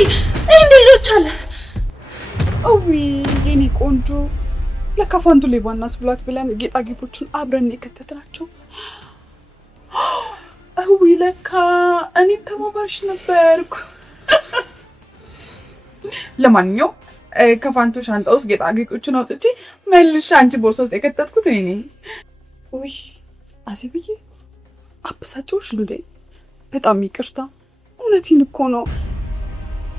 ቆይ እንዴ ልቻለ አዊ የኔ ቆንጆ ለካፋንቱ ሌባናስ ብላት ብለን ጌጣጌጦቹን አብረን የከተትናቸው። አዊ ለካ እኔ ተባባርሽ ነበርኩ። ለማንኛውም ከፋንቱ ሻንጣ ውስጥ ጌጣጌጦቹን አውጥቼ መልሼ አንቺ ቦርሳ ውስጥ የከተትኩት እኔ ነኝ። ውይ አዚብዬ አበሳጨውሽ እንዴ? በጣም ይቅርታ። እውነቴን እኮ ነው።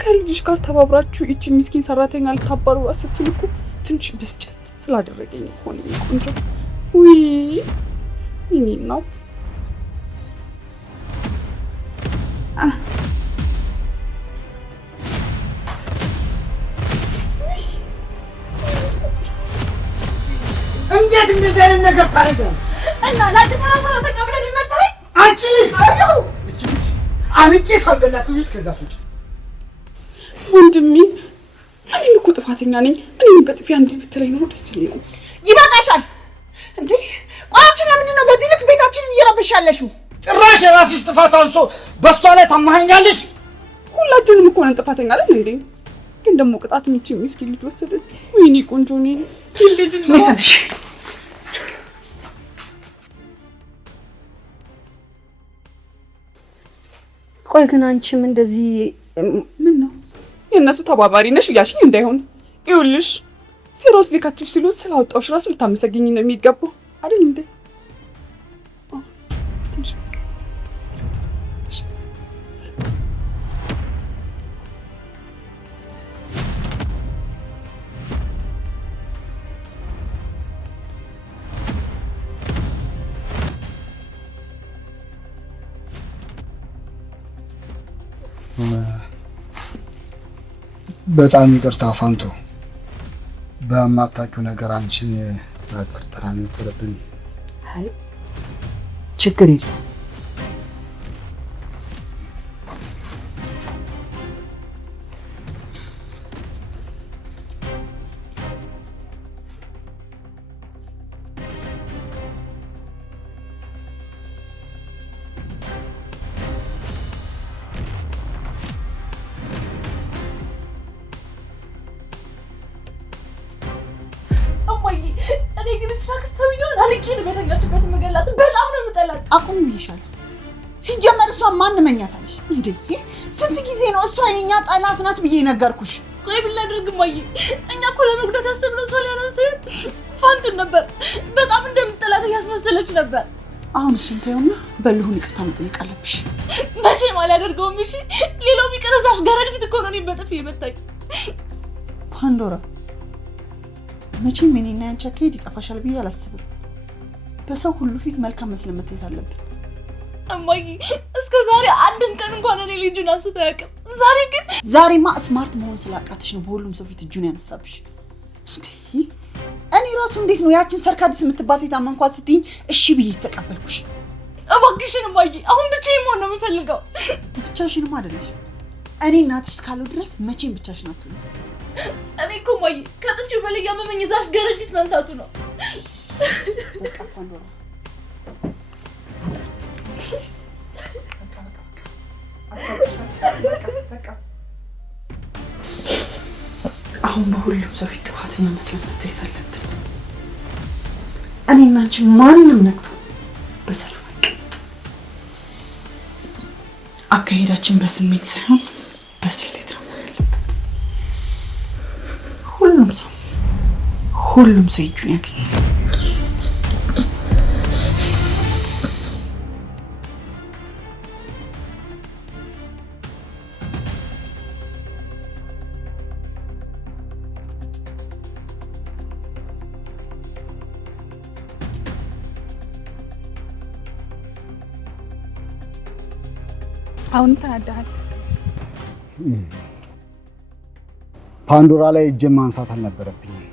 ከልጅሽ ጋር ተባብራችሁ እቺ ምስኪን ሰራተኛ ልታባሩ ስትሉ እኮ ትንሽ ብስጭት ስላደረገኝ እኮ ነው ቆንጆ። ውይ የኔ እናት እንዴት እንደዚህ አይነት ነገር ታደርጋለህ? እና ለአንተ ተራ ሰራተኛ ብለን ይመታኝ አንቺ አየሁ እቺ አንቄ ሳልገላት ነው ከዛ ሱጭ ወንድሜ እኔም እኮ ጥፋተኛ ነኝ። እኔም በጥፊ አንዴ ብትለኝ ነው ደስ ይለኛል። ይበቃሻል እንዴ! ቆይአችን ለምንድን ነው በዚህ ልክ ቤታችንን እየረበሻለሽው? ጭራሽ የራስሽ ጥፋት አንሶ በሷ ላይ ታማኛለሽ። ሁላችንም እኮ ነን ጥፋተኛ አይደል እንዴ? ግን ደግሞ ቅጣት ምንጭ ምስኪን ልጅ ወሰደች። ወይኔ ቆንጆ ነኝ ልጅ ነው ተነሽ። ቆይ ግን አንቺም እንደዚህ ምን ነው የእነሱ ተባባሪ ነሽ እያልሽኝ እንዳይሆን። ይኸውልሽ ሲሮስ ሊካትሽ ሲሉ ስላወጣሁሽ ራሱ ልታመሰግኝ ነው የሚገባው አይደል እንዴ? በጣም ይቅርታ ፋንቱ፣ በማታውቂው ነገር አንቺን መጠርጠር አልነበረብኝ። አይ ችግር የለም። እኔ ግን ሻክስተው ይሆን አንቂን በተኛችበት መገላት በጣም ነው የምጠላት። አቁም ይሻል። ሲጀመር እሷ ማን መኛታለሽ እንዴ? ስንት ጊዜ ነው እሷ የኛ ጠላት ናት ብዬ ነገርኩሽ? ቆይ ብላድርግ ማየ፣ እኛ እኮ ለመጉዳት ያሰብነው ሶሊያናን ሳይሆን ፋንቱን ነበር። በጣም እንደምጠላት ያስመሰለች ነበር። አሁን እሱን ተይውና በልሁን ይቅርታ መጠየቅ አለብሽ። መቼም አላደርገውም። እሺ ሌላው ቢቀር እዛሽ ገረድ ፊት እኮ ነው እኔን በጥፊ የመታኝ። ፓንዶራ መቼም እኔና ያንቺ አካሄድ ይጠፋሻል ብዬ አላስብም። በሰው ሁሉ ፊት መልካም መስለን መታየት አለብን። እማዬ እስከ ዛሬ አንድም ቀን እንኳን እኔ ልጁን አንስቶ አያውቅም። ዛሬማ ስማርት መሆን ስላቃተሽ ነው በሁሉም ሰው ፊት እጁን ያነሳብሽ። እኔ ራሱ እንዴት ነው ያችን ሰርካዲስ የምትባል ሴት አመንኳት ስትይኝ እሺ ብዬ ተቀበልኩሽ። እባክሽን እማዬ አሁን ብቻዬን መሆን ነው የምፈልገው። ብቻሽንም አይደለሽም። እኔ እናትሽ እስካለው ድረስ መቼም ብቻሽን አትሆኚም። እኔ እኮ እማዬ ከጥፊው በላይ ያመመኝ እዛሽ ገረድ ፊት መምታቱ ነው። በቃ ፓንዶራ አሁን በሁሉም ሰው ፊት ጥፋተኛ መስለን መታየት አለብን። እኔና አንቺ ማንም ነክቶ በሰላም አይቀመጥ። አካሄዳችን በስሜት ሳይሆን በስሌት ነው ያለበት። ሁሉም ሰው እጁን ያገኛል። አሁን ተናደሃል። ፓንዶራ ላይ እጄን ማንሳት አልነበረብኝም።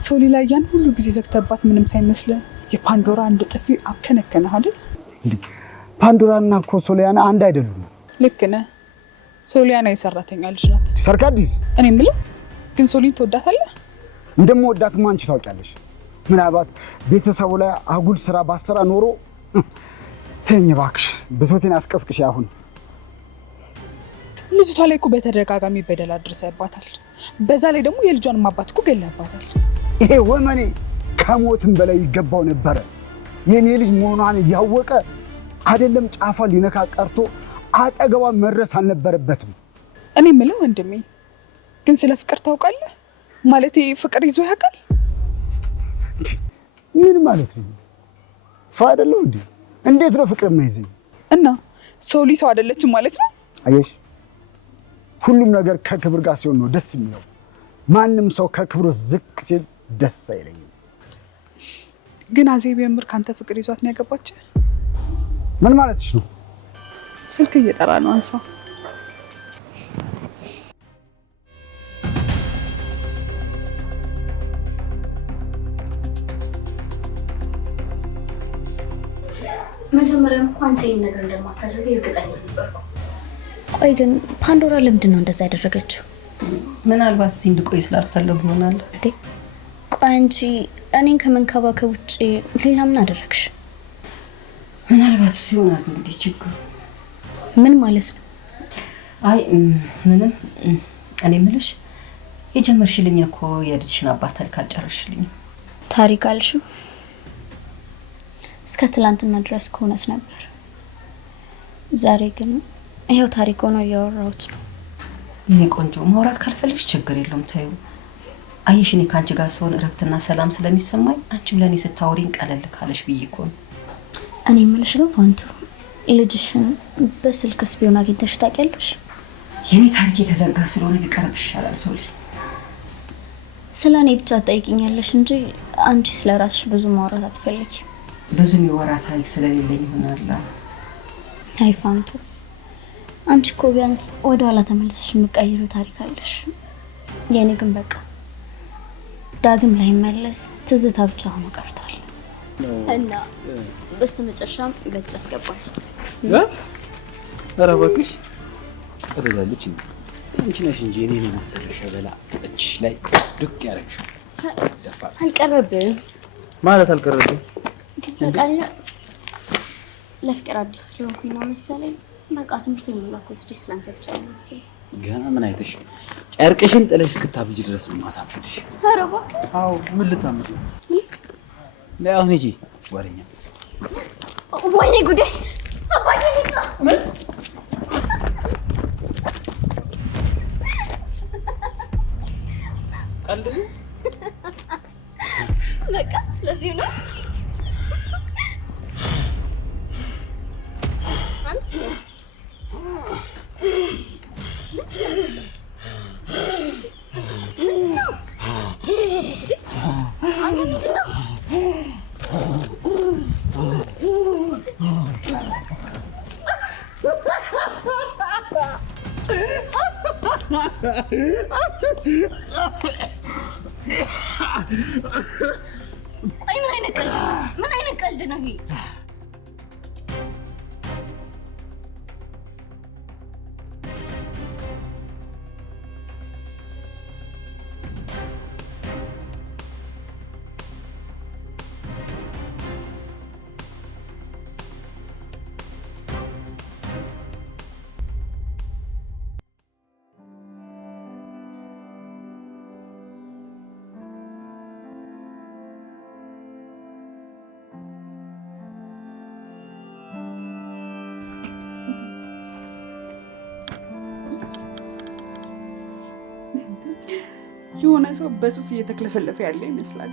ሶሊ ላይ ያን ሁሉ ጊዜ ዘግተባት ምንም ሳይመስል የፓንዶራ አንድ ጥፊ አከነከነህ አይደል? እንዴ ፓንዶራና እኮ ሶሊያና አንድ አይደሉም። ልክ ነህ። ሶሊያና የሰራተኛ ልጅ ናት። ሰርካዲስ እኔ የምለው ግን ሶሊን ትወዳታለህ? እንደምወዳትማ አንቺ ታውቂያለሽ። ምናልባት ቤተሰቡ ላይ አጉል ስራ ባሰራ ኖሮ ተኝ እባክሽ፣ ብሶቴን አትቀስቅሽ። አሁን ልጅቷ ላይ እኮ በተደጋጋሚ በደል አድርሰህባታል። በዛ ላይ ደግሞ የልጇን አባት እኮ ገለህባታል። ይሄ ወመኔ ከሞትም በላይ ይገባው ነበረ። የኔ ልጅ መሆኗን እያወቀ አይደለም ጫፏን ሊነካ ቀርቶ አጠገቧ መድረስ አልነበረበትም። እኔ የምለው ወንድሜ ግን ስለ ፍቅር ታውቃለህ? ማለት ፍቅር ይዞ ያውቃል? ምን ማለት ነው? ሰው አይደለም እንዴ? እንዴት ነው ፍቅር የማይዘኝ? እና ሶሊ ሰው አይደለችም ማለት ነው? አየሽ፣ ሁሉም ነገር ከክብር ጋር ሲሆን ነው ደስ የሚለው። ማንም ሰው ከክብሩ ዝቅ ሲል ደስ አይለኝም። ግን አዜብ የምር ካንተ ፍቅር ይዟት ነው ያገባችህ? ምን ማለትሽ ነው? ስልክ እየጠራ ነው፣ አንሳው። መጀመሪያም እኮ አንቺ ይሄን ነገር እንደማታደርጊ እርግጠኛ ነበርኩ። ቆይ ግን ፓንዶራ ለምንድን ነው እንደዛ ያደረገችው? ምናልባት እዚህ እንድቆይ ስላልፈለጉ ይሆናል። ቆይ አንቺ እኔን ከመንከባከብ ውጭ ሌላ ምን አደረግሽ? ምናልባት እሱ ይሆናል እንግዲህ ችግሩ። ምን ማለት ነው? አይ ምንም። እኔ የምልሽ የጀመርሽልኝ እኮ የልጅሽን አባት ታሪክ አልጨረስሽልኝም። ታሪክ አልሽው? እስከ ትላንትና ድረስ ከሆነስ ነበር። ዛሬ ግን ይሄው ታሪክ ሆኖ እያወራሁት ነው። የኔ ቆንጆ ማውራት ካልፈለግሽ ችግር የለውም ታዩ። አየሽ እኔ ከአንቺ ጋር ስሆን እረፍትና ሰላም ስለሚሰማኝ አንቺም ለእኔ ስታወሪኝ ቀለል ካለሽ ብዬ እኮ ነው። እኔ የምልሽ ግን ፋንቱ ልጅሽን በስልክስ ቢሆን አግኝተሽ ታውቂያለሽ? የኔ ታሪክ የተዘጋ ስለሆነ ቢቀርብ ይሻላል ሶሊ። ስለ እኔ ብቻ ትጠይቂኛለሽ እንጂ አንቺ ስለ ራስሽ ብዙ ማውራት አትፈልጊም። ብዙ የሚወራ ታሪክ ስለሌለኝ ይሆናል። አይ ፋንቱ አንቺ እኮ ቢያንስ ወደ ኋላ ተመልሰሽ የምትቀይሪው ታሪክ አለሽ። የኔ ግን በቃ ዳግም ላይ መለስ ትዝታ ብቻ ሆኖ ቀርቷል። እና በስተመጨረሻም በእጅ አስገባል። ኧረ እባክሽ ቀደላለች እንዴ? አንቺ ነሽ እንጂ እኔ ነው መሰለሽ ሸበላ እጅሽ ላይ ዱቅ ያረግሽ። አልቀረብም ማለት አልቀረብም። ታውቃለህ ለፍቅር አዲስ ስለሆንኩኝ ነው መሰለኝ። በቃ ትምህርት የምላኩት ዲስ ላንተ ብቻ ነው መሰለኝ። ገና ምን አይተሽ ጨርቅሽን ጥለሽ እስክታብጂ ድረስ ነው ማሳብድሽ። ኧረ እባክህ። አዎ ምን ልታምጪ ነው? ለአሁን ሂጂ ወሬኛ። ወይኔ ጉዴ አባዬ ሊጣ ምን ቀልድ በቃ ለዚህ ነው ቆይ ምን አይነት ቀልድ ነው ይሄ? የሆነ ሰው በሱስ እየተክለፈለፈ ያለ ይመስላል።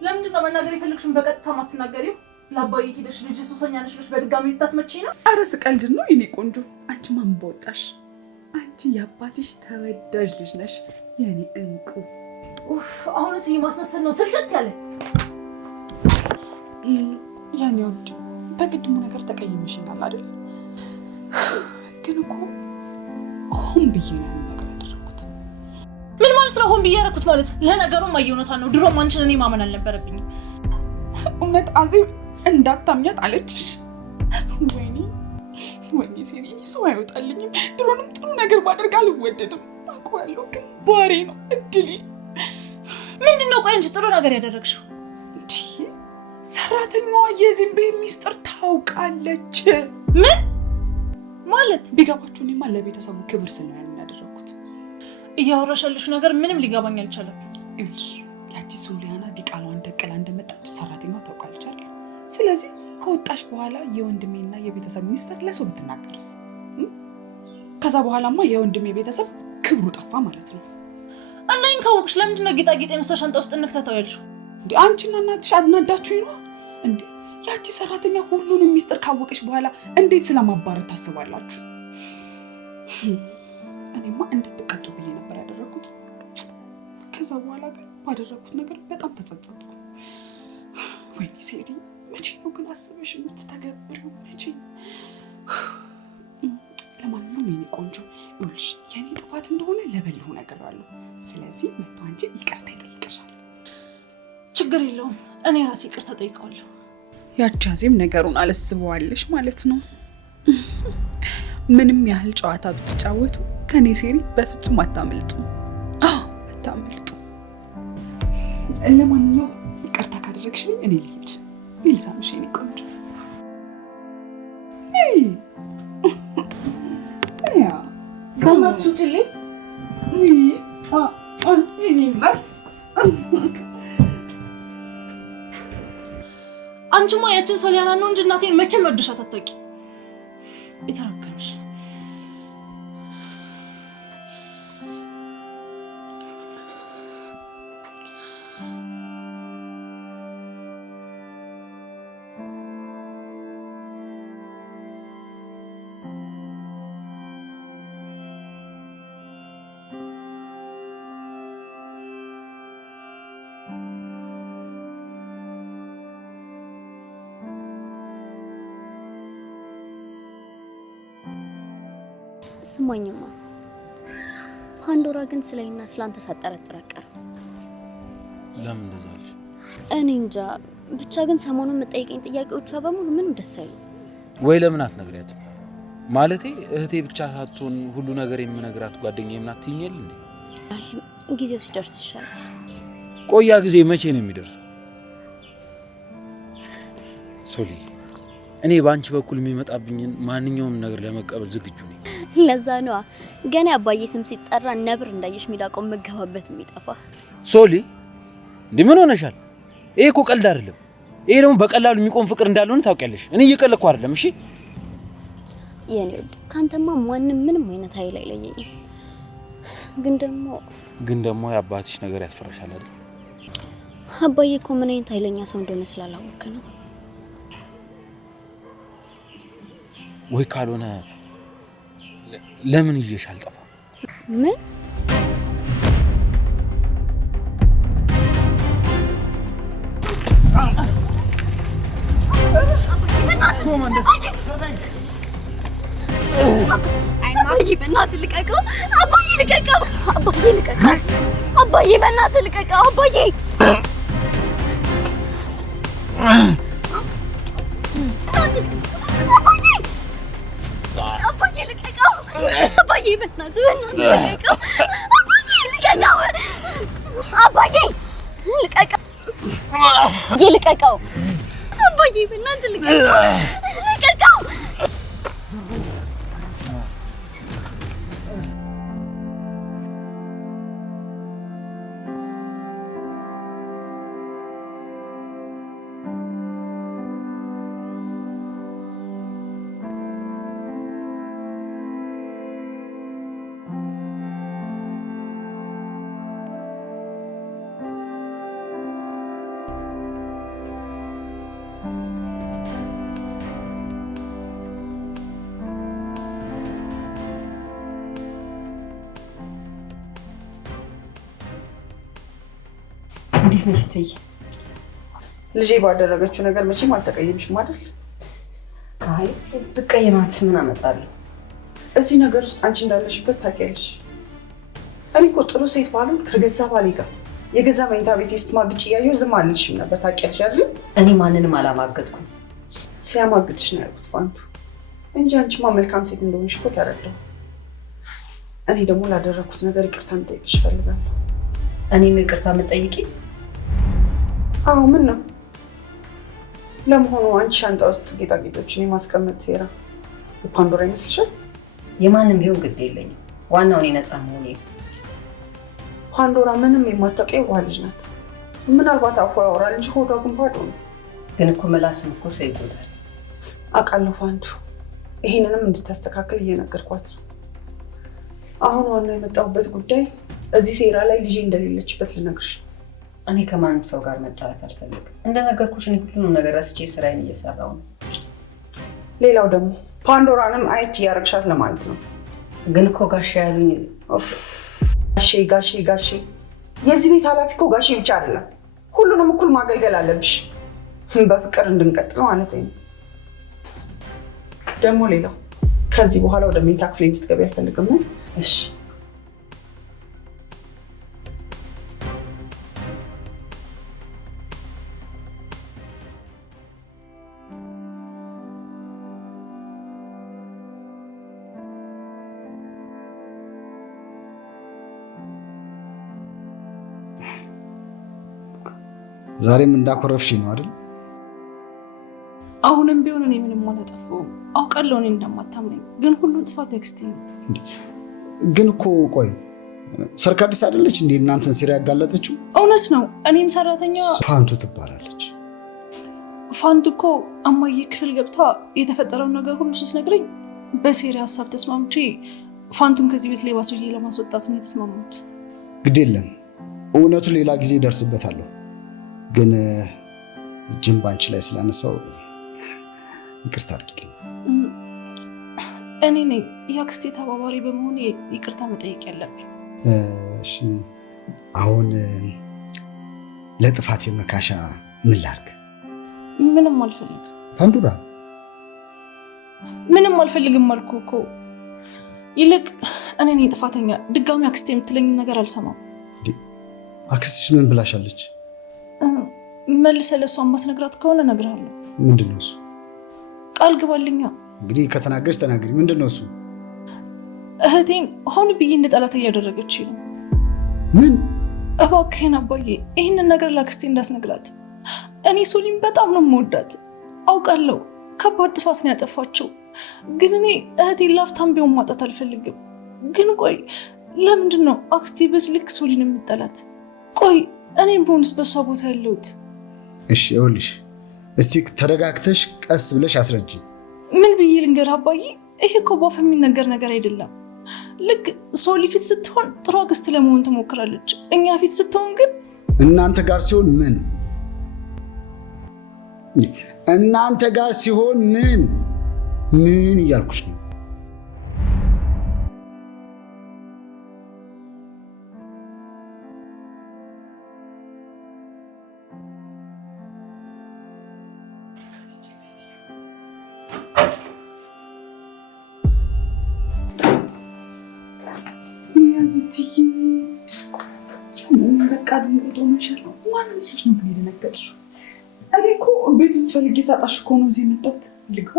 ለምንድን ነው መናገር የፈለግሽውን በቀጥታ ማትናገሪው? ለአባዬ ሄደሽ ልጅ ሱሰኛ ነሽ ብለሽ በድጋሚ ልታስመጪኝ ነው? ኧረ ስቀልድ ነው የኔ ቆንጆ። አንቺ ማን በወጣሽ? አንቺ የአባትሽ ተወዳጅ ልጅ ነሽ የኔ እንቁ። ኡፍ አሁንስ ይሄ ማስመሰል ነው ስልችት ያለ። ያኔ ወድ በቅድሙ ነገር ተቀይመሽኛል አይደል? ግን እኮ ሆን ብዬ ነው ነገር ያደረኩት። ምን ማለት ነው ሆን ብዬ ያደረኩት ማለት? ለነገሩም አየውነቷን ነው። ድሮም አንቺን እኔ ማመን አልነበረብኝም። እውነት አዜብ እንዳታምኛት አለችሽ? ወይኔ ሲሪ ሰው አይወጣልኝም። ድሮንም ጥሩ ነገር ባደርግ አልወደድም አውቀዋለሁ። ግን ባሬ ነው እድሌ። ምንድን ነው ቆይ አንቺ ጥሩ ነገር ያደረግሽው? ሰራተኛዋ የዚህን ቤት ሚስጥር ታውቃለች። ምን? ማለት ቢገባችሁ እኔማ ለቤተሰቡ ክብር ስል ነው ያንን ያደረኩት። እያወራሽ ያለሽው ነገር ምንም ሊገባኝ አልቻለም። ይኸውልሽ ያቺ ሶሊያና ዲቃላዋን ደቅላ እንደመጣች ሰራተኛው ታውቃለች አይደል? ስለዚህ ከወጣሽ በኋላ የወንድሜና የቤተሰብ ሚስጥር ለሰው ብትናገርስ? ከዛ በኋላማ የወንድሜ ቤተሰብ ክብሩ ጠፋ ማለት ነው። አንደኝ ካወቅሽ ለምንድን ነው ጌጣጌጥ የነሳው ሻንጣ ውስጥ እንክተታው ያልሽው? እንዴ አንቺና እናትሽ አናዳችሁኝ ነው እንዴ? ያቺ ሰራተኛ ሁሉንም ሚስጥር ካወቀሽ በኋላ እንዴት ስለማባረር ታስባላችሁ? እኔማ እንድትቀጡ ብዬ ነበር ያደረኩት። ከዛ በኋላ ግን ባደረኩት ነገር በጣም ተጸጸትኩ። ወይኔ ሴሪ፣ መቼ ነው ግን አስበሽ የምትተገብሪው? መቼ? ለማንኛውም የኔ ቆንጆ ይኸውልሽ የኔ ጥፋት እንደሆነ ለበልሁ እነግራለሁ። ስለዚህ መጥቶ አንቺ ይቅርታ ይጠይቅሻል። ችግር የለውም፣ እኔ ራሴ ይቅርታ ጠይቀዋለሁ። ያቺ አዜብ ነገሩን አለስበዋለሽ ማለት ነው። ምንም ያህል ጨዋታ ብትጫወቱ ከኔ ሴሪ በፍጹም አታመልጡ። አታመልጡ። ለማንኛውም ይቅርታ ካደረግሽልኝ እኔ ልሂድ። ይልሳምሽ የኔ ቆንጆ። በእናትሽ ውጪልኝ። አንቺማ ያችን ሶሊያና ነው እንጂ እናቴን መቼም ወድሻት አታውቂ። የተረገምሽ ስማኝማ ፓንዶራ ግን ስለኔና ስላንተ ሳጠረጥር አቀረ። ለምን እንደዛ አልሽ? እኔ እንጃ ብቻ ግን ሰሞኑን የምጠይቀኝ ጥያቄዎቿ በሙሉ ምንም ደስ አይሉ። ወይ ለምን አትነግሪያትም? ማለቴ እህቴ ብቻ ሳትሆን ሁሉ ነገር የምነግራት ጓደኛዬ ምን አትይኛል እንዴ? አይ ጊዜው ሲደርስ ይሻላል። ቆያ ጊዜ መቼ ነው የሚደርሰው? ሶሊ እኔ ባንቺ በኩል የሚመጣብኝን ማንኛውም ነገር ለመቀበል ዝግጁ ነኝ። ለዛ ነው ገና አባዬ ስም ሲጠራ ነብር እንዳየሽ ሚዳቆ መገባበት የሚጠፋ። ሶሊ እንዴ ምን ሆነሻል? ይሄ እኮ ቀልድ አይደለም። ይሄ ደግሞ በቀላሉ የሚቆም ፍቅር እንዳልሆነ ታውቂያለሽ። እኔ እየቀለድኩ አይደለም። እሺ የኔ ወድ ካንተማ ማንንም ምንም አይነት ኃይል አይለየኝም። ግን ደግሞ የአባትሽ ነገር ያስፈራሻል አይደል? አባዬ እኮ ምን አይነት ኃይለኛ ሰው እንደሆነ ስላላወቅ ነው። ወይ ካልሆነ ለምን ይዤሽ አልጠፋም? ምን አባዬ በእናትህ ልቀቀው! አባዬ ልቀቀው! አባዬ ልቀቀው! አባዬ በእናትህ ልቀቀው! አባዬ አባዬ ልቀቀው! አባዬ በእናትህ ልቀቀው! አባዬ ልቀቀው! አባዬ ልቀቀው! ልቀቀው! አባዬ በእናትህ ልቀቀው! ልቀቀው! እንዴት ነሽ ትይ? ልጄ ባደረገችው ነገር መቼም አልተቀየምሽም አይደል? አይ ብቀየማትስ ምን አመጣለሁ? እዚህ ነገር ውስጥ አንቺ እንዳለሽበት ታውቂያለሽ። እኔ እኮ ጥሩ ሴት ባልሆን ከገዛ ባሌ ጋር የገዛ መኝታ ቤት ስትማግጭ እያየሁ ዝም አልልሽም ነበር። ታውቂያለሽ አይደል? እኔ ማንንም አላማገጥኩም። ሲያማግጥሽ ነው ያልኩት ፋንቱ እንጂ አንቺማ መልካም ሴት እንደሆንሽ እኮ ተረዳሁ። እኔ ደግሞ ላደረኩት ነገር ይቅርታ እንጠይቅሽ እፈልጋለሁ። እኔን ይቅርታ የምትጠይቂ? አዎ ምን ነው? ለመሆኑ አንቺ ሻንጣ ውስጥ ጌጣጌጦችን የማስቀመጥ ሴራ ፓንዶራ ይመስልሻል? የማንም ቢሆን ግድ የለኝም። ዋናው እኔ ነፃ መሆኔ። ፓንዶራ ምንም የማታውቀው የዋህ ልጅ ናት። ምናልባት አፏ ያወራል እንጂ ሆዷ ግን ባዶ ነው። ግን እኮ ምላስም እኮ ሰው ይጎዳል። አውቃለሁ ፋንቱ፣ ይሄንንም እንድታስተካክል እየነገርኳት ነው። አሁን ዋናው የመጣሁበት ጉዳይ እዚህ ሴራ ላይ ልጄ እንደሌለችበት ልነግርሽ። እኔ ከማንም ሰው ጋር መጣላት አልፈልግም። እንደነገርኩሽ እኔ ሁሉንም ነገር ረስቼ ስራዬን እየሰራሁ ነው። ሌላው ደግሞ ፓንዶራንም አየት እያረግሻት ለማለት ነው። ግን እኮ ጋሼ ያሉኝ ጋሼ የዚህ ቤት ኃላፊ እኮ ጋሼ ብቻ አይደለም፣ ሁሉንም እኩል ማገልገል አለብሽ። በፍቅር እንድንቀጥል ማለት ነው። ደግሞ ሌላው ከዚህ በኋላ ወደ መኝታ ክፍሌ እንድትገቢ አልፈልግም። እሺ? ዛሬም እንዳኮረፍሽ ነው አይደል? አሁንም ቢሆን እኔ ምንም አላጠፋሁም። አውቃለሁ እኔ እንደማታምነኝ፣ ግን ሁሉ ጥፋት ያክስቴ ነው። ግን እኮ ቆይ ሰርካዲስ አይደለች እንዴ እናንተን ሲራ ያጋለጠችው? እውነት ነው። እኔም ሰራተኛ ፋንቱ ትባላለች። ፋንቱ እኮ እማዬ ክፍል ገብታ የተፈጠረውን ነገር ሁሉ ስትነግረኝ በሴሪ ሀሳብ ተስማምቼ ፋንቱን ከዚህ ቤት ሌባ ሰውዬ ለማስወጣት ነው የተስማሙት። ግድ የለም እውነቱ ሌላ ጊዜ ይደርስበታለሁ። ግን እጅን ባንቺ ላይ ስላነሳው ይቅርታ አድርጊልኝ። እኔ ነኝ የአክስቴ ተባባሪ በመሆን ይቅርታ መጠየቅ ያለብኝ። እሺ አሁን ለጥፋት የመካሻ ምን ላድርግ? ምንም አልፈልግም። ፓንዶራ ምንም አልፈልግም አልኩህ እኮ። ይልቅ እኔ ነኝ ጥፋተኛ። ድጋሚ አክስቴ የምትለኝን ነገር አልሰማም። አክስትሽ ምን ብላሻለች? መልሰህ ለእሷ የማትነግራት ከሆነ እነግርሃለሁ። ምንድን ነው እሱ? ቃል ግባልኛ። እንግዲህ ከተናገርሽ ተናገሪ። ምንድን ነው እሱ? እህቴን ሆን ብዬ እንደ ጠላት እያደረገች ነው። ምን? እባክህን አባዬ ይህንን ነገር ለአክስቴ እንዳትነግራት። እኔ ሶሊን በጣም ነው የምወዳት። አውቃለሁ ከባድ ጥፋት ነው ያጠፋችው፣ ግን እኔ እህቴን ላፍታም ቢሆን ማጣት አልፈልግም። ግን ቆይ ለምንድን ነው አክስቴ በዚህ ልክ ሶሊን የምጠላት? ቆይ እኔም በሆንስ በሷ ቦታ ያለሁት? እሺ ይኸውልሽ፣ እስቲ ተረጋግተሽ ቀስ ብለሽ አስረጂ። ምን ብዬ ልንገር አባዬ? ይሄ እኮ ባፍ የሚነገር ነገር አይደለም። ልክ ሶሊ ፊት ስትሆን ጥሩ አክስት ለመሆን ትሞክራለች፣ እኛ ፊት ስትሆን ግን እናንተ ጋር ሲሆን ምን? እናንተ ጋር ሲሆን ምን እያልኩሽ ነው? ያዝትይ ሰሞኑን በቃ ድንገት ሆነሻል። ማን መስሎሽ ነው ግን የደነገጥሽው? እኔ እኮ ቤት ውስጥ ፈልጌ ሳጣሽ እኮ ነው እዚህ የመጣሁት። ልግባ?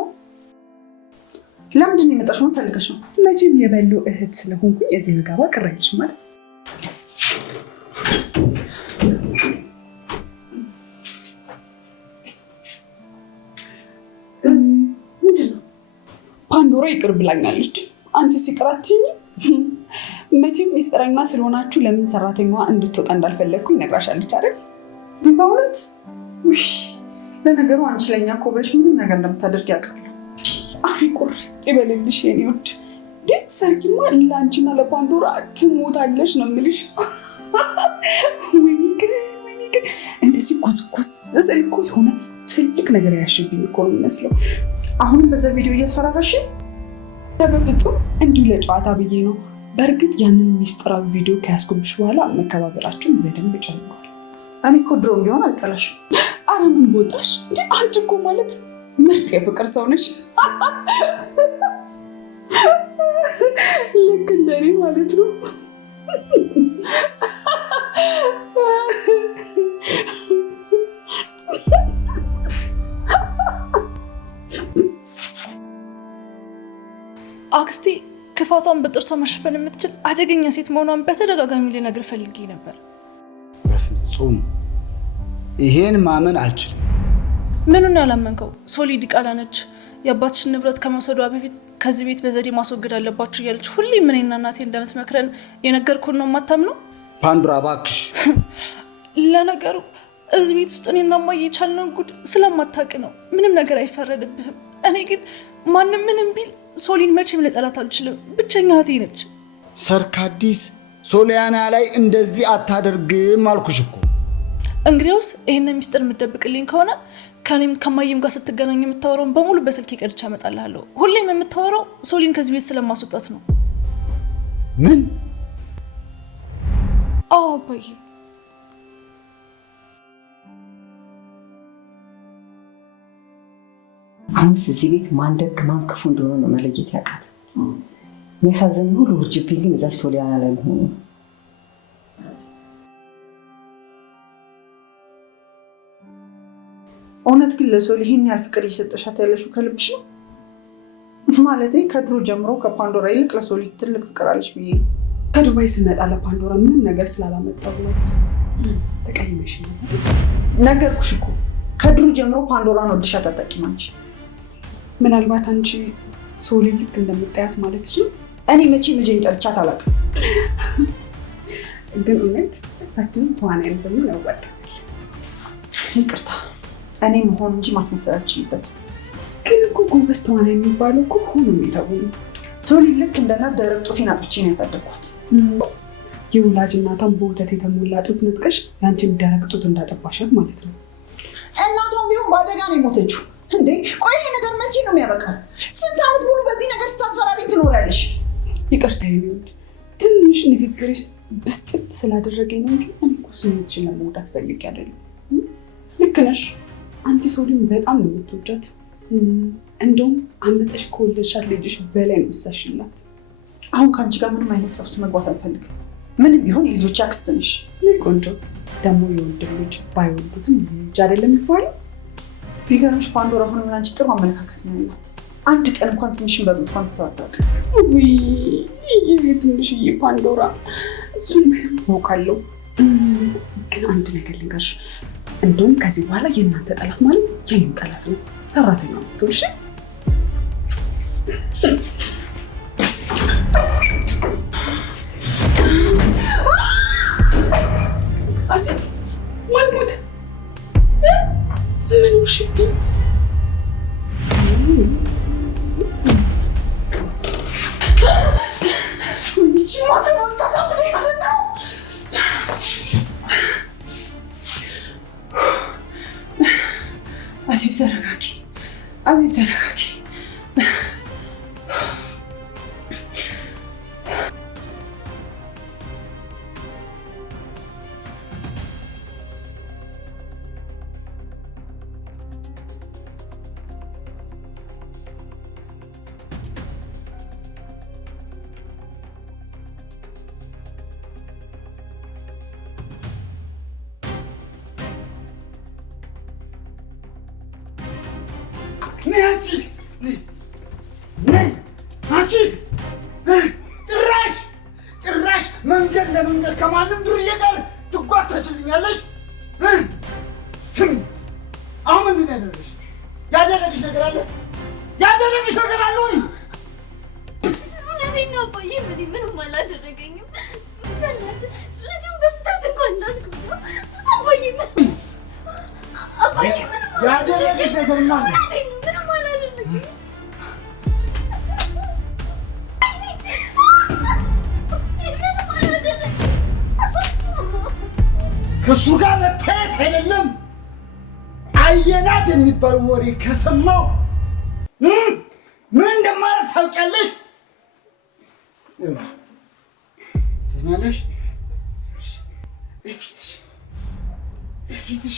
ለምንድን ነው የመጣሽው? ምን ፈልገሽ ነው? መቼም የበሉ እህት ስለሆንኩኝ እዚህ ብገባ ቅር አይልሽም ማለት ነው። ምንድን ነው? ፓንዶራ ይቅር ብላኛለች። አንቺ ሲቅር አትይኝ? መቼም ሚስጥረኛ ስለሆናችሁ ለምን ሰራተኛዋ እንድትወጣ እንዳልፈለግኩ ይነግራሻለች አይደል? በእውነት ለነገሩ አንቺ ለኛ እኮ ብለሽ ምንም ነገር እንደምታደርግ ያውቃሉ። አፊ ቁርጥ ይበልልሽ የኔ ውድ። ሰርጊማ ለአንቺና ለፓንዶራ ትሞታለሽ ነው የምልሽ። ወይኔ ግን እንደዚህ ጉዝጉዝ ስል እኮ የሆነ ትልቅ ነገር ያሽብኝ እኮ ነው የሚመስለው። አሁንም በዛ ቪዲዮ እያስፈራራሽ? በፍጹም እንዲሁ ለጨዋታ ብዬ ነው። በእርግጥ ያንን ሚስጥራዊ ቪዲዮ ከያስኩብሽ በኋላ መከባበራችሁን በደንብ ጨምሯል። እኔ እኮ ድሮም ቢሆን አልጠላሽም። አረ ምን ቦጣሽ? አንቺ እኮ ማለት ምርጥ የፍቅር ሰው ነሽ። ልክ እንደኔ ማለት ነው። አክስቴ ክፋቷን በጥርሷ መሸፈን የምትችል አደገኛ ሴት መሆኗን በተደጋጋሚ ልነግር ፈልጌ ነበር። በፍጹም ይሄን ማመን አልችልም። ምኑን ያላመንከው? ሶሊ ዲቃላ ነች። የአባትሽን ንብረት ከመውሰዷ በፊት ከዚህ ቤት በዘዴ ማስወገድ አለባችሁ እያለች ሁሌም እኔና እናቴ እንደምትመክረን የነገርኩን ነው የማታምነው? ፓንዶራ እባክሽ። ለነገሩ እዚህ ቤት ውስጥ እኔና እማዬ የቻልነውን ጉድ ስለማታውቅ ነው። ምንም ነገር አይፈረድብህም። እኔ ግን ማንም ምንም ቢል ሶሊን መቼም ልጠላት አልችልም። ብቸኛ እህቴ ነች። ሰርካዲስ ሶሊያና ላይ እንደዚህ አታደርግም አልኩሽ እኮ። እንግዲያውስ ይሄን ሚስጥር የምትደብቅልኝ ከሆነ ከኔም ከማየም ጋር ስትገናኝ የምታወራውን በሙሉ በስልክ ቀርቻ አመጣልሃለሁ። ሁሌም የምታወራው ሶሊን ከዚህ ቤት ስለማስወጣት ነው። ምን? አዎ አባዬ። አሁንስ እዚህ ቤት ማን ደግ ማን ክፉ እንደሆነ ነው መለየት ያቃተ። የሚያሳዝን ሁሉ ውርጅብኝ ግን እዛች ሶሊያና ላይ መሆኑ። እውነት ግን ለሶሊ ይህን ያህል ፍቅር እየሰጠሻት ያለሽው ከልብሽ ነው? ማለቴ ከድሮ ጀምሮ ከፓንዶራ ይልቅ ለሶሊ ትልቅ ፍቅር አለሽ ብዬ። ከዱባይ ስመጣ ለፓንዶራ ምንም ነገር ስላላመጣሁላት ተቀይመሽ ነው አይደል? ነገርኩሽ እኮ ከድሮ ጀምሮ ፓንዶራን ወድሻት አታውቂም አንቺ። ምናልባት አንቺ ሶሊ ልክ እንደምታያት ማለት ነው። እኔ መቼም ልጄን ጠልቻት አላውቅም። ግን እውነት ታችን ተዋናይን በምን ያዋጣል? ይቅርታ እኔ መሆን እንጂ ማስመሰል አልችልበትም። ግን እኮ ጎበዝ ተዋናይ የሚባለው እኮ ሆኖ የሚተውኑ። ሶሊ ልክ እንደና ደረቅ ጡቴን አጥብቼ ነው ያሳደግኳት። የወላጅ እናቷን በወተት የተሞላ ጡት ነጥቀሽ ያንቺን ደረቅ ጡት እንዳጠባሻት ማለት ነው። እናቷም ቢሆን በአደጋ ነው የሞተችው። እንዴ ቆይ ይሄ ነገር መቼ ነው የሚያበቃው? ስንት ዓመት ሙሉ በዚህ ነገር ስታስፈራሪኝ ትኖሪያለሽ? ይቅርታ የሚወድ ትንሽ ንግግርሽ ብስጭት ስላደረገኝ ነው እንጂ እኔ እኮ ስሜትሽን ለመውዳት ፈልጌ አይደለም። ልክ ነሽ። አንቺ ሶሊን በጣም ነው የምትወጃት። እንደውም አመጠሽ ከወለድሻት ልጅሽ በላይ ነው የምትሳሽላት። አሁን ከአንቺ ጋር ምንም አይነት ጸብ ውስጥ መግባት አልፈልግም። ምንም ቢሆን የልጆች አክስት ነሽ። ቆንጆ ደግሞ የወንድም ልጅ ባይወልዱትም ልጅ አይደለም የሚባለው። ቢገርምሽ ፓንዶራ አሁን ምን አንቺ ጥሩ አመለካከት ነው ያላት። አንድ ቀን እንኳን ስምሽን በመጥፎ አንስተው አታውቅም። ውይ ይሄ ትንሽዬ ፓንዶራ እሱን በደንብ አውቃለሁ። ግን አንድ ነገር ልንገርሽ፣ እንደውም ከዚህ በኋላ የእናንተ ጠላት ማለት የኔም ጠላት ነው። ሰራተኛ ነው ትልሽ። አሲት ማን ሞተ? ምን ውሽብኝ? አሲብ ተረጋጊ፣ አሲብ ተረጋጊ። ጭራሽ መንገድ ለመንገድ ከማንም ዱርዬ ጋር ትጓተችልኛለሽ? ስሚ፣ አሁን ምንድን ያደረግሽ? ያደረግሽ ነገር አለ? ያደረግሽ ነገር አለ ወይ? እውነቴን ነው አባዬ፣ ምንም አላደረገኝም። ልጁን በስታት እንኳን እንዳትጎዳ አባዬ። ያደረግሽ ነገር ማን ነው? ምንም አላደረገኝም። ከእሱ ጋር መታየት አይደለም አየናት የሚባል ወሬ ከሰማው ምን እንደማለት ታውቂያለሽ? ትሰሚያለሽ? እፊትሽ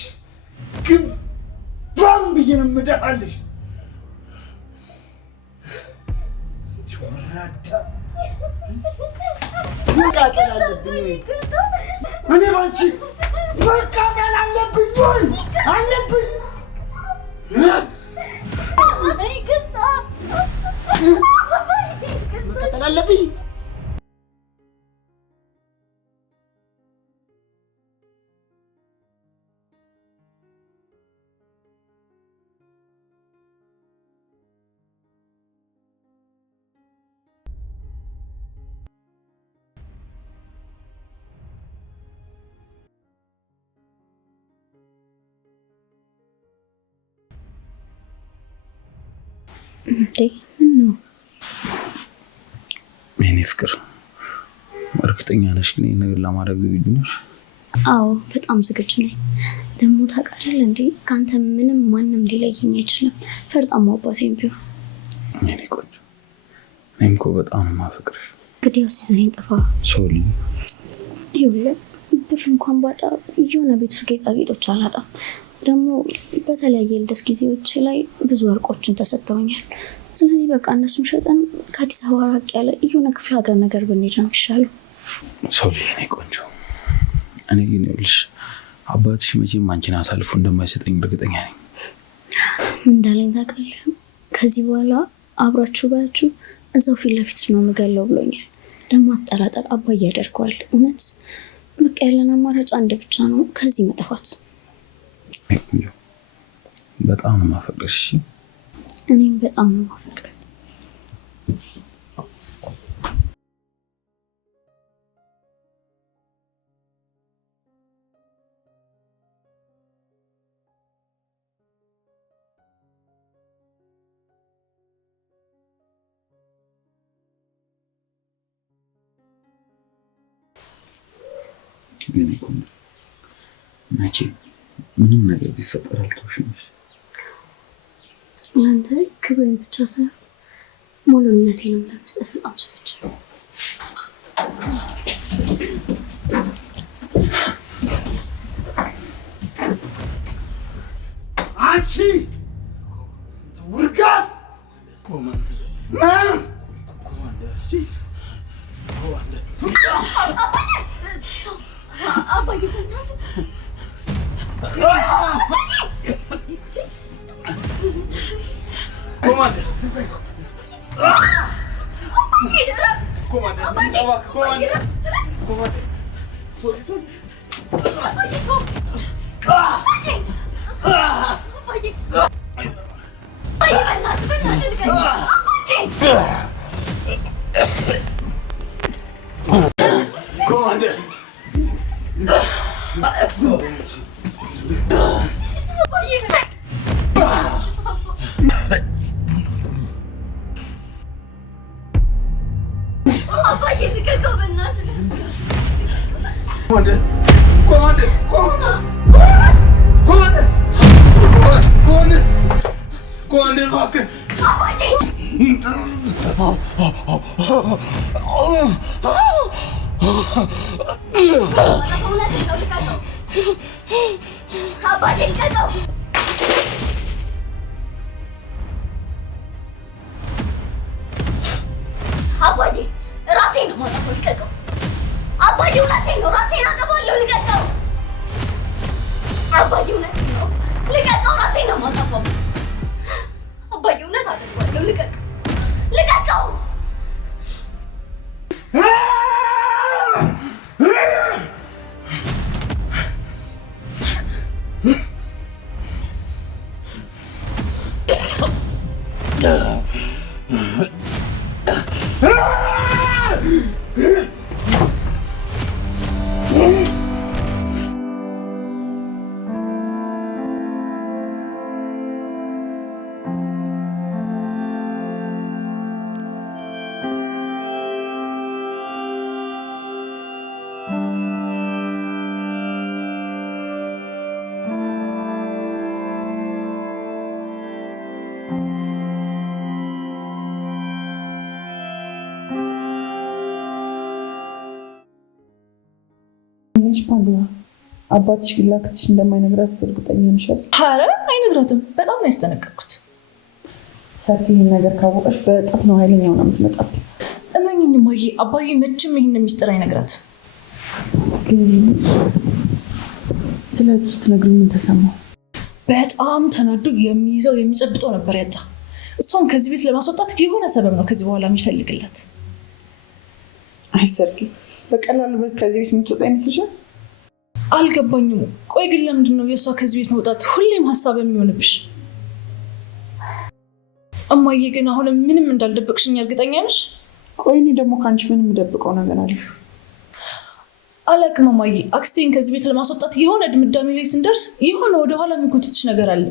ግንባም ብዬ ነው የምደፋልሽ። ወራዳ መቃጠል አለብኝ ወይ? እኔ ባንቺ መቃጠል አለብኝ ወይ? አለብኝ። መቃጠል አለብኝ። እንዴ ምን ነው? የኔ ፍቅር እርግጠኛ ነሽ ግን ይሄን ነገር ለማድረግ ዝግጁ ነሽ? አዎ በጣም ዝግጁ ነኝ። ደግሞ ታውቃለህ እንዴ ካንተ ምንም ማንም ሊለየኝ አይችልም። ፈርጣማ አባቴም ቢሆን። የኔ ቆንጆ እኔም እኮ በጣም ማፈቅርሽ። እንግዲህ ሲዘኝ ጠፋ ሶሊ ይኸውልህ ብር እንኳን ባጣ የሆነ ቤት ውስጥ ጌጣጌጦች አላጣም። ደግሞ በተለያየ ልደት ጊዜዎች ላይ ብዙ ወርቆችን ተሰጥተውኛል። ስለዚህ በቃ እነሱን ሸጠን ከአዲስ አበባ ራቅ ያለ የሆነ ክፍለ ሀገር ነገር ብንሄድ ነው የሚሻለው። ሶሊ የኔ ቆንጆ እኔ ግን ይኸውልሽ አባትሽ መቼም አንቺን አሳልፎ እንደማይሰጠኝ እርግጠኛ ነኝ። እንዳለኝ ታውቃለህ ከዚህ በኋላ አብራችሁ ባያችሁ እዛው ፊት ለፊት ነው የምገለው ብሎኛል። ደግሞ አጠራጠር አባዬ ያደርገዋል። እውነት በቃ ያለን አማራጭ አንድ ብቻ ነው፣ ከዚህ መጥፋት። በጣም ነው የማፈቅርሽ። እኔም በጣም ነው የማፈቅርሽ። መቼ ምንም ነገር ቢፈጠር አልተውሽም። ለአንተ ክብሬን ብቻ ሳይሆን ሙሉነቴንም ለመስጠት በጣም ሰዎች አንቺ ውርጋት አባዬ አባዬ ራሴን ነው ማጠፋው፣ ልቀቀው። አባዬ እውነቴን ነው፣ ራሴን አጠፋለሁ፣ ልቀቀው። አባዬ እውነቴን ነው፣ ልቀቀው። ራሴን ነው ማጠፋው። አባዬ እውነት አደርገዋለሁ፣ ልቀቀው፣ ልቀቀው። አባትሽ ግን ላክስትሽ እንደማይነግራት እርግጠኛ ነሽ? ኧረ አይነግራትም። በጣም ነው ያስጠነቀቅኩት። ሰርክ ይህን ነገር ካወቀሽ በእጥፍ ነው ኃይለኛው ነው የምትመጣብኝ። እመኝኝ እማዬ፣ አባዬ መቼም ይህን ሚስጥር አይነግራትም። ስለ እሱ ስትነግሪው ምን ተሰማው? በጣም ተናዶ የሚይዘው የሚጨብጠው ነበር ያጣ። እሷን ከዚህ ቤት ለማስወጣት የሆነ ሰበብ ነው ከዚህ በኋላ የሚፈልግላት። አይ ሰርክ በቀላሉ ከዚህ ቤት የምትወጣ ይመስልሻል? አልገባኝም። ቆይ ግን ለምንድን ነው የእሷ ከዚህ ቤት መውጣት ሁሌም ሀሳብ የሚሆንብሽ? እማዬ ግን አሁንም ምንም እንዳልደበቅሽኝ እርግጠኛ ነሽ? ቆይ እኔ ደግሞ ከአንቺ ምንም የምደብቀው ነገር አለሽ? አላውቅም እማዬ። አክስቴን ከዚህ ቤት ለማስወጣት የሆነ ድምዳሜ ላይ ስንደርስ የሆነ ወደኋላ የሚጎትትሽ ነገር አለ።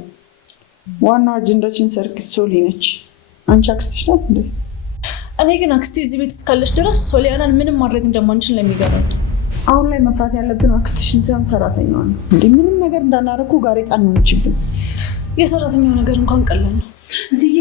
ዋናው አጀንዳችን ሰርክ ሶሊ ነች። አንቺ አክስትሽ ናት እንዴ? እኔ ግን አክስቴ እዚህ ቤት እስካለች ድረስ ሶሊያናን ምንም ማድረግ እንደማንችል ነው የሚገባኝ። አሁን ላይ መፍራት ያለብን አክስትሽን ሳይሆን ሰራተኛዋን ነው። እንዴ ምንም ነገር እንዳናረኩ ጋሬጣ ነው እንችብን። የሰራተኛው ነገር እንኳን ቀላል ነው። እትዬ